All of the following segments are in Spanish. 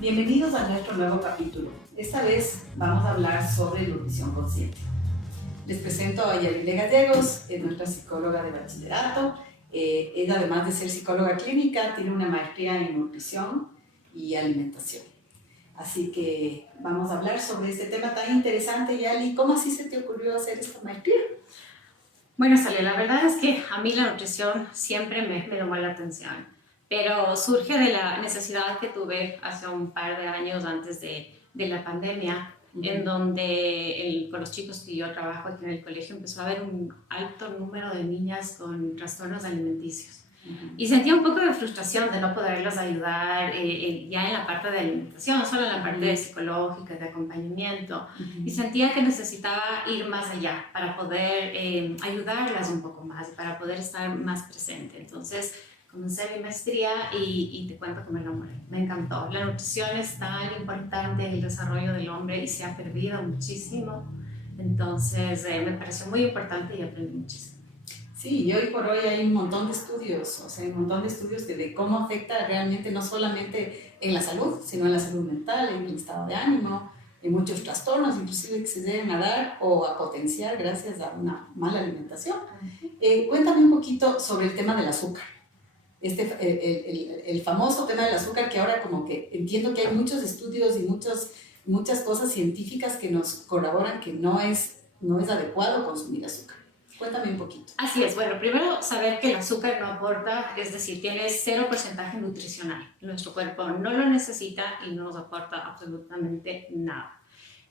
Bienvenidos a nuestro nuevo capítulo. Esta vez vamos a hablar sobre nutrición consciente. Les presento a Yarile Gallegos, es nuestra psicóloga de bachillerato. Ella, además de ser psicóloga clínica, tiene una maestría en nutrición y alimentación. Así que vamos a hablar sobre este tema tan interesante, Yali. ¿Cómo así se te ocurrió hacer esta maestría? Bueno, Sally, la verdad es que a mí la nutrición siempre me llamó la atención, pero surge de la necesidad que tuve hace un par de años antes de la pandemia, en donde con los chicos que yo trabajo aquí en el colegio empezó a haber un alto número de niñas con trastornos alimenticios. Y sentía un poco de frustración de no poderlas ayudar ya en la parte de alimentación, solo en la parte psicológica, de acompañamiento. Y sentía que necesitaba ir más allá para poder ayudarlas un poco más, para poder estar más presente. Entonces comencé mi maestría y te cuento que me enamoré. Me encantó. La nutrición es tan importante en el desarrollo del hombre y se ha perdido muchísimo. Entonces me pareció muy importante y aprendí muchísimo. Sí, y hoy por hoy hay un montón de estudios, o sea, un montón de estudios de cómo afecta realmente no solamente en la salud, sino en la salud mental, en el estado de ánimo, en muchos trastornos, inclusive que se deben a dar o a potenciar gracias a una mala alimentación. Cuéntame un poquito sobre el tema del azúcar, el famoso tema del azúcar que ahora como que entiendo que hay muchos estudios y muchas cosas científicas que nos corroboran que no es adecuado consumir azúcar. Cuéntame un poquito. Así es, bueno, primero saber que el azúcar no aporta, es decir, tiene 0% nutricional. Nuestro cuerpo no lo necesita y no nos aporta absolutamente nada.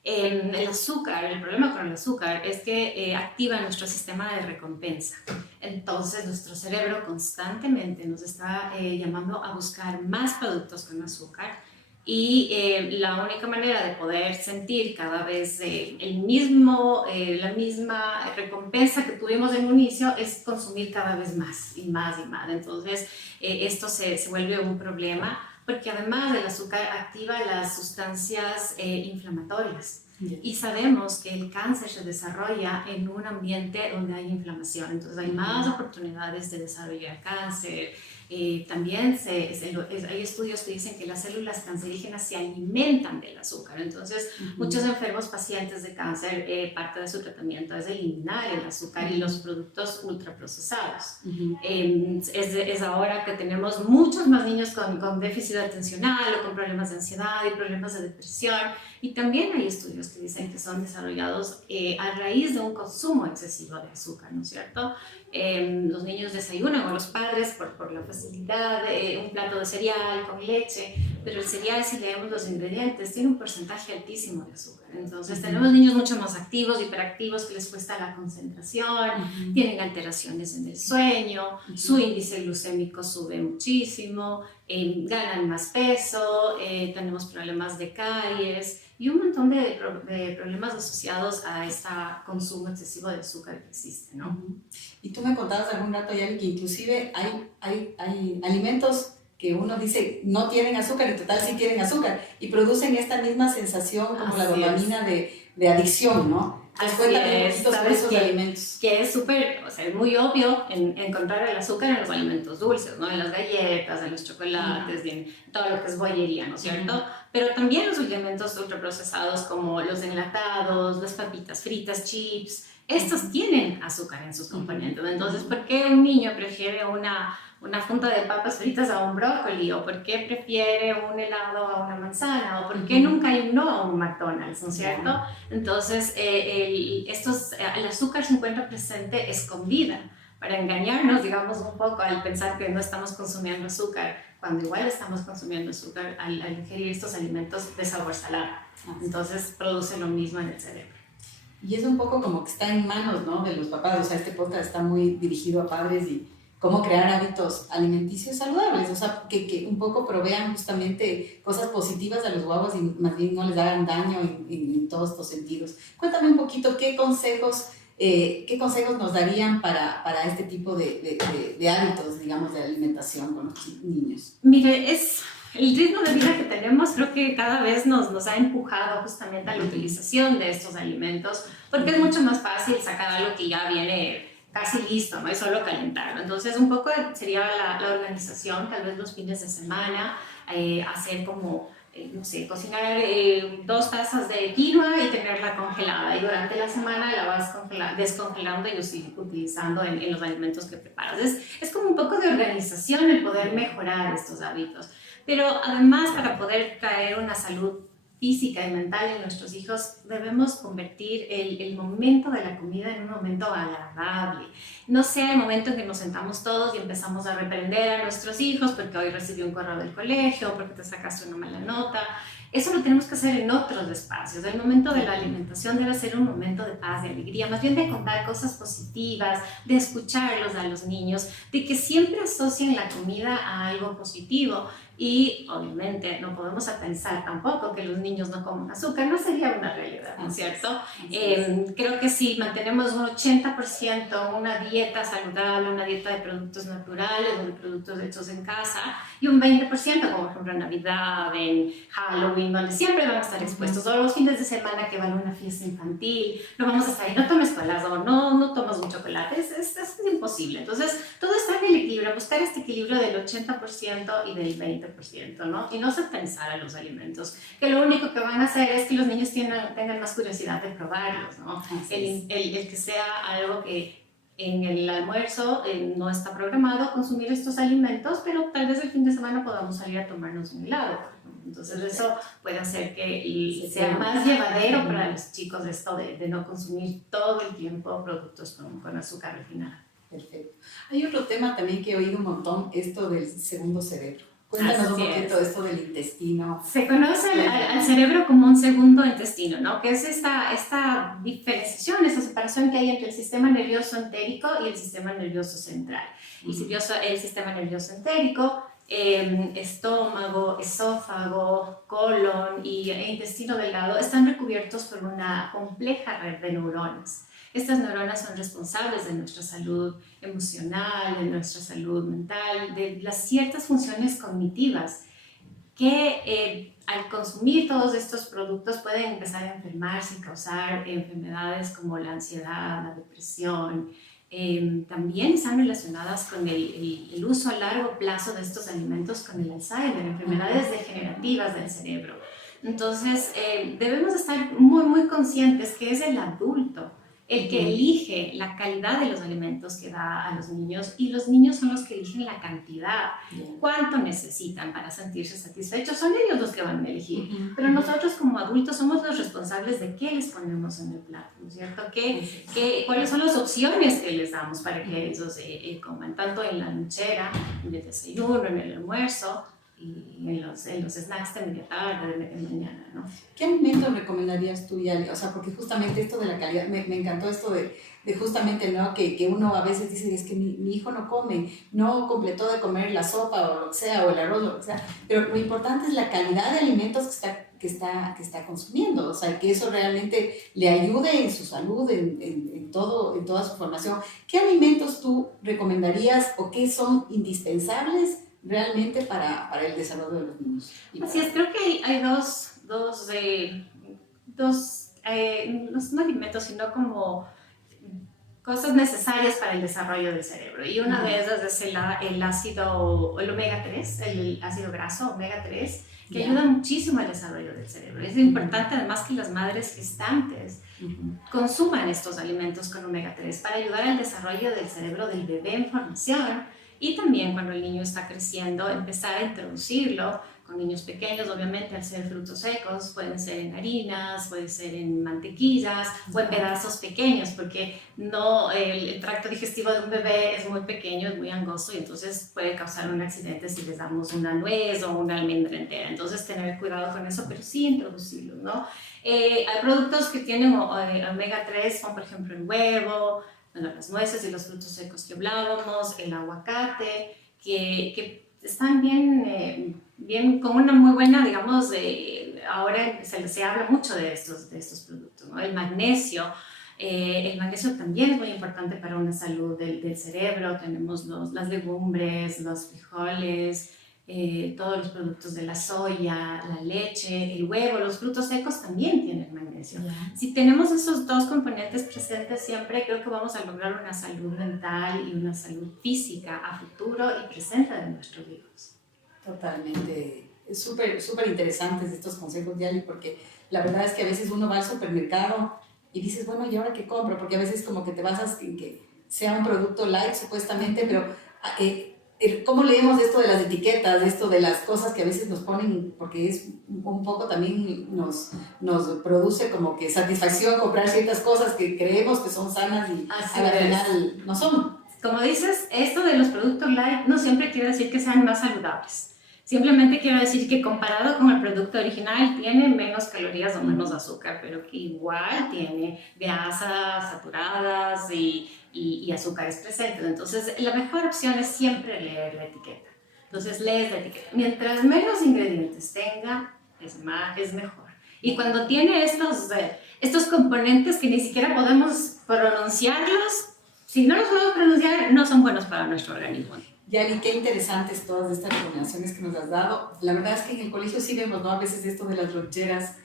El azúcar, el problema con el azúcar es que activa nuestro sistema de recompensa. Entonces nuestro cerebro constantemente nos está llamando a buscar más productos con azúcar y la única manera de poder sentir cada vez la misma recompensa que tuvimos en un inicio es consumir cada vez más y más y más. Entonces esto se vuelve un problema porque además del azúcar activa las sustancias inflamatorias. Y sabemos que el cáncer se desarrolla en un ambiente donde hay inflamación, entonces hay más oportunidades de desarrollar cáncer. También hay estudios que dicen que las células cancerígenas se alimentan del azúcar, entonces muchos enfermos pacientes de cáncer, parte de su tratamiento es eliminar el azúcar y los productos ultraprocesados. Es ahora que tenemos muchos más niños con déficit atencional o con problemas de ansiedad y problemas de depresión, y también hay estudios que dicen que son desarrollados a raíz de un consumo excesivo de azúcar, ¿no es cierto? Los niños desayunan, o los padres, por la facilidad, un plato de cereal con leche, pero el cereal, si leemos los ingredientes, tiene un porcentaje altísimo de azúcar. Entonces tenemos niños mucho más activos, hiperactivos, que les cuesta la concentración, tienen alteraciones en el sueño, su índice glucémico sube muchísimo, ganan más peso, tenemos problemas de caries y un montón de problemas asociados a este consumo excesivo de azúcar que existe, ¿no? Y tú me contabas algún rato, Yali, que inclusive hay alimentos que uno dice no tienen azúcar y total sí tienen azúcar y producen esta misma sensación como la dopamina de adicción, ¿no? Cuéntame un poquito sobre esos alimentos. Que es súper, o sea, es muy obvio encontrar el azúcar en los alimentos dulces, ¿no? En las galletas, en los chocolates, en todo lo que es bollería, ¿no es cierto? Pero también los alimentos ultraprocesados como los enlatados, las papitas fritas, chips, estos tienen azúcar en sus componentes. Entonces, ¿por qué un niño prefiere una funda de papas fritas a un brócoli? ¿O por qué prefiere un helado a una manzana? ¿O por qué nunca hay un no a un McDonald's? ¿No es cierto? Entonces, el azúcar se encuentra presente escondida para engañarnos, digamos, un poco al pensar que no estamos consumiendo azúcar, cuando igual estamos consumiendo azúcar al ingerir estos alimentos de sabor salado. Entonces, produce lo mismo en el cerebro. Y es un poco como que está en manos, ¿no?, de los papás. O sea, este podcast está muy dirigido a padres y cómo crear hábitos alimenticios saludables. O sea, que un poco provean justamente cosas positivas a los guaguas y más bien no les hagan daño en todos estos sentidos. Cuéntame un poquito qué consejos nos darían para este tipo de hábitos, digamos, de alimentación con los niños. Mire, el ritmo de vida que tenemos creo que cada vez nos ha empujado justamente a la utilización de estos alimentos, porque es mucho más fácil sacar algo que ya viene casi listo, ¿no? Es solo calentarlo. Entonces, un poco sería la organización, tal vez los fines de semana, hacer como no sé, cocinar 2 tazas de quinoa y tenerla congelada. Y durante la semana la vas descongelando y utilizando en los alimentos que preparas. Es como un poco de organización el poder mejorar estos hábitos. Pero además, para poder traer una salud física y mental en nuestros hijos, debemos convertir el momento de la comida en un momento agradable. No sea el momento en que nos sentamos todos y empezamos a reprender a nuestros hijos porque hoy recibió un correo del colegio, porque te sacaste una mala nota. Eso lo tenemos que hacer en otros espacios. El momento de la alimentación debe ser un momento de paz, de alegría, más bien de contar cosas positivas, de escucharlos a los niños, de que siempre asocien la comida a algo positivo. Y obviamente no podemos pensar tampoco que los niños no coman azúcar, no sería una realidad, ¿no es cierto? Creo que si mantenemos un 80% una dieta saludable, una dieta de productos naturales o de productos hechos en casa, y un 20%, como por ejemplo en Navidad, en Halloween, donde siempre van a estar expuestos, o los fines de semana que van a una fiesta infantil, no vamos a estar ahí, no tomes colas o no tomas un chocolate, es imposible. Entonces, todo está en el equilibrio, buscar este equilibrio del 80% y del 20%. ¿No? Y no satanizar a los alimentos, que lo único que van a hacer es que los niños tengan más curiosidad de probarlos, ¿no? El que sea algo que en el almuerzo no está programado consumir estos alimentos, pero tal vez el fin de semana podamos salir a tomarnos un helado. Entonces eso puede hacer que sea más llevadero para los chicos esto de no consumir todo el tiempo productos con azúcar refinada. Perfecto. Hay otro tema también que he oído un montón, esto del segundo cerebro. Cuéntanos un poquito de esto del intestino. Se conoce al cerebro como un segundo intestino, ¿no? Que es esta diferenciación, esta separación que hay entre el sistema nervioso entérico y el sistema nervioso central. El sistema nervioso entérico, estómago, esófago, colon e intestino delgado están recubiertos por una compleja red de neuronas. Estas neuronas son responsables de nuestra salud emocional, de nuestra salud mental, de las ciertas funciones cognitivas que al consumir todos estos productos pueden empezar a enfermarse y causar enfermedades como la ansiedad, la depresión. También están relacionadas con el uso a largo plazo de estos alimentos con el Alzheimer, enfermedades degenerativas del cerebro. Entonces, debemos estar muy, muy conscientes que es el adulto el que elige la calidad de los alimentos que da a los niños, y los niños son los que eligen la cantidad, cuánto necesitan para sentirse satisfechos. Son ellos los que van a elegir, pero nosotros como adultos somos los responsables de qué les ponemos en el plato, ¿no es cierto? ¿Cuáles son las opciones que les damos para que ellos coman, tanto en la lonchera, en el desayuno, en el almuerzo, y en los snacks de media tarde, de mañana, ¿no? ¿Qué alimentos recomendarías tú, Yali? O sea, porque justamente esto de la calidad, me encantó esto de justamente, ¿no? Que uno a veces dice, es que mi hijo no come, no completó de comer la sopa o lo que sea, o el arroz o lo que sea, pero lo importante es la calidad de alimentos que está consumiendo, o sea, que eso realmente le ayude en su salud, en toda su formación. ¿Qué alimentos tú recomendarías o qué son indispensables realmente para el desarrollo de los niños? Así es, creo que hay no alimentos, sino como cosas necesarias para el desarrollo del cerebro. Y una de esas es el ácido, el omega 3, el ácido graso omega 3, que ayuda muchísimo al desarrollo del cerebro. Es importante además que las madres gestantes consuman estos alimentos con omega 3 para ayudar al desarrollo del cerebro del bebé en formación. Y también cuando el niño está creciendo, empezar a introducirlo con niños pequeños, obviamente al ser frutos secos, pueden ser en harinas, puede ser en mantequillas o en pedazos pequeños, porque el tracto digestivo de un bebé es muy pequeño, es muy angosto, y entonces puede causar un accidente si les damos una nuez o una almendra entera. Entonces tener cuidado con eso, pero sí introducirlo, ¿no? Hay productos que tienen omega 3, como por ejemplo el huevo, las nueces y los frutos secos que hablábamos, el aguacate, que están bien con una muy buena, digamos, ahora se habla mucho de estos productos, ¿no? El magnesio también es muy importante para una salud del cerebro. Tenemos las legumbres, los frijoles, todos los productos de la soya, la leche, el huevo, los frutos secos también tienen magnesio. Si tenemos esos dos componentes presentes siempre, creo que vamos a lograr una salud mental y una salud física a futuro y presente de nuestros hijos. Totalmente súper interesantes estos consejos, Yali, porque la verdad es que a veces uno va al supermercado y dices, bueno, ¿y ahora qué compro? Porque a veces como que te basas en que sea un producto light supuestamente, pero ¿cómo leemos esto de las etiquetas, esto de las cosas que a veces nos ponen, porque es un poco también nos produce como que satisfacción comprar ciertas cosas que creemos que son sanas y Así a la es. final no son? Como dices, esto de los productos light no siempre quiere decir que sean más saludables. Simplemente quiero decir que comparado con el producto original tiene menos calorías o menos azúcar, pero que igual tiene grasas saturadas y azúcares presentes. Entonces, la mejor opción es siempre leer la etiqueta. Entonces, lees la etiqueta. Mientras menos ingredientes tenga, es mejor. Y cuando tiene estos componentes que ni siquiera podemos pronunciarlos, si no los podemos pronunciar, no son buenos para nuestro organismo. Yali, qué interesantes todas estas recomendaciones que nos has dado. La verdad es que en el colegio sí vemos, ¿no? A veces esto de las loncheras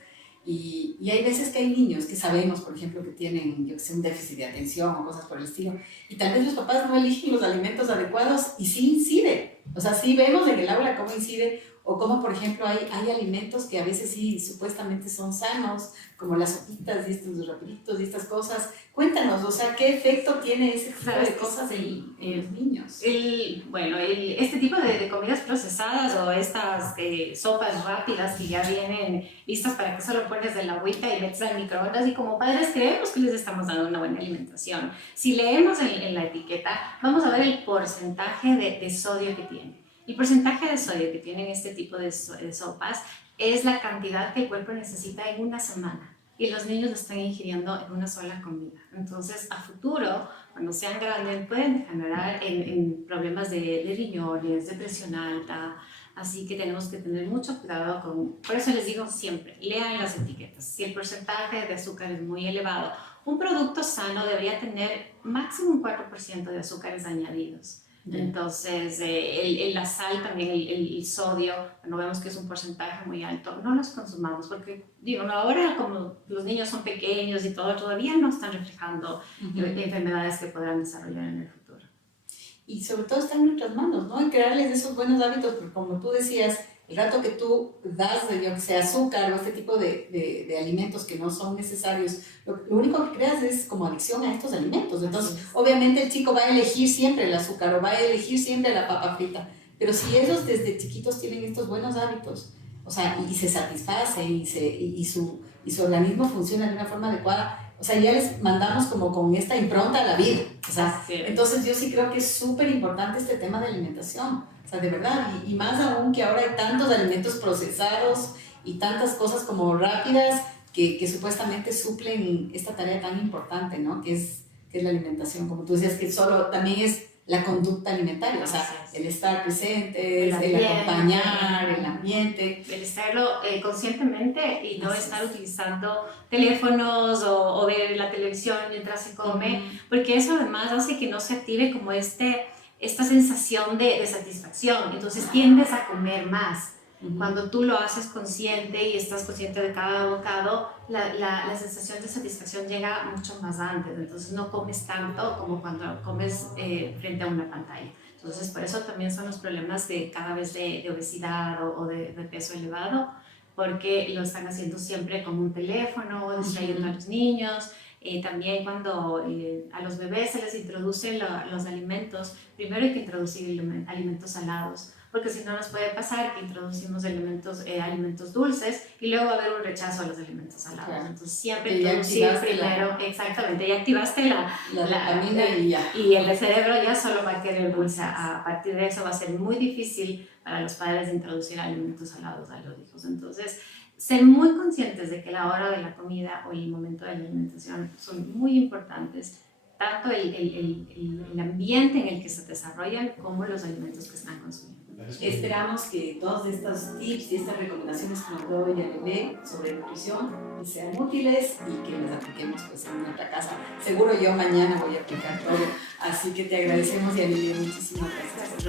y hay veces que hay niños que sabemos, por ejemplo, que tienen, yo que sé, un déficit de atención o cosas por el estilo, y tal vez los papás no eligen los alimentos adecuados y sí incide. O sea, sí vemos en el aula cómo incide o cómo, por ejemplo, hay alimentos que a veces sí supuestamente son sanos, como las sopitas y estos rapiditos y estas cosas. Cuéntanos, o sea, ¿qué efecto tiene ese tipo de cosas en los niños? Este tipo de comidas procesadas o estas sopas rápidas que ya vienen listas para que solo pones de la agüita y metes al microondas, y como padres creemos que les estamos dando una buena alimentación. Si leemos en la etiqueta, vamos a ver el porcentaje de sodio que tiene. El porcentaje de sodio que tienen este tipo de sopas es la cantidad que el cuerpo necesita en una semana, y los niños lo están ingiriendo en una sola comida. Entonces, a futuro, cuando sean grandes, pueden generar en problemas de riñones, de presión alta. Así que tenemos que tener mucho cuidado por eso les digo siempre, lean las etiquetas. Si el porcentaje de azúcar es muy elevado, un producto sano debería tener máximo un 4% de azúcares añadidos. Entonces, la sal también, el sodio, cuando vemos que es un porcentaje muy alto, no los consumamos, porque ahora como los niños son pequeños y todo, todavía no están reflejando enfermedades que podrán desarrollar en el futuro. Y sobre todo está en nuestras manos, ¿no? En crearles esos buenos hábitos, porque como tú decías, el rato que tú das, yo que sé, azúcar o este tipo de alimentos que no son necesarios, lo único que creas es como adicción a estos alimentos. Entonces, obviamente el chico va a elegir siempre el azúcar o va a elegir siempre la papa frita. Pero si ellos desde chiquitos tienen estos buenos hábitos, o sea, y se satisfacen y su organismo funciona de una forma adecuada, o sea, ya les mandamos como con esta impronta a la vida. O sea, entonces yo sí creo que es súper importante este tema de alimentación. O sea, de verdad, y más aún que ahora hay tantos alimentos procesados y tantas cosas como rápidas que supuestamente suplen esta tarea tan importante, ¿no? Que es la alimentación. Como tú decías, que solo también es la conducta alimentaria, o sea, el estar presente, el acompañar, el ambiente. El estarlo conscientemente y no estar utilizando teléfonos o ver la televisión mientras se come, porque eso además hace que no se active como esta sensación de satisfacción. Entonces tiendes a comer más. Cuando tú lo haces consciente y estás consciente de cada bocado, la sensación de satisfacción llega mucho más antes. Entonces no comes tanto como cuando comes frente a una pantalla. Entonces por eso también son los problemas de cada vez de obesidad o de peso elevado, porque lo están haciendo siempre con un teléfono, distrayendo a los niños. También cuando a los bebés se les introducen los alimentos, primero hay que introducir alimentos salados, porque si no nos puede pasar que introducimos alimentos dulces y luego va a haber un rechazo a los alimentos salados. Claro. Entonces siempre introducir primero, exactamente, ya activaste la dopamina y el cerebro ya solo va a querer dulce. A partir de eso va a ser muy difícil para los padres de introducir alimentos salados a los hijos. Entonces, ser muy conscientes de que la hora de la comida o el momento de la alimentación son muy importantes, tanto el ambiente en el que se desarrollan como los alimentos que están consumiendo. Esperamos que todos estos tips y estas recomendaciones que nos dio Yalile sobre nutrición sean útiles y que las apliquemos pues, en nuestra casa. Seguro yo mañana voy a aplicar todo. Así que te agradecemos, Yalile, muchísimas gracias.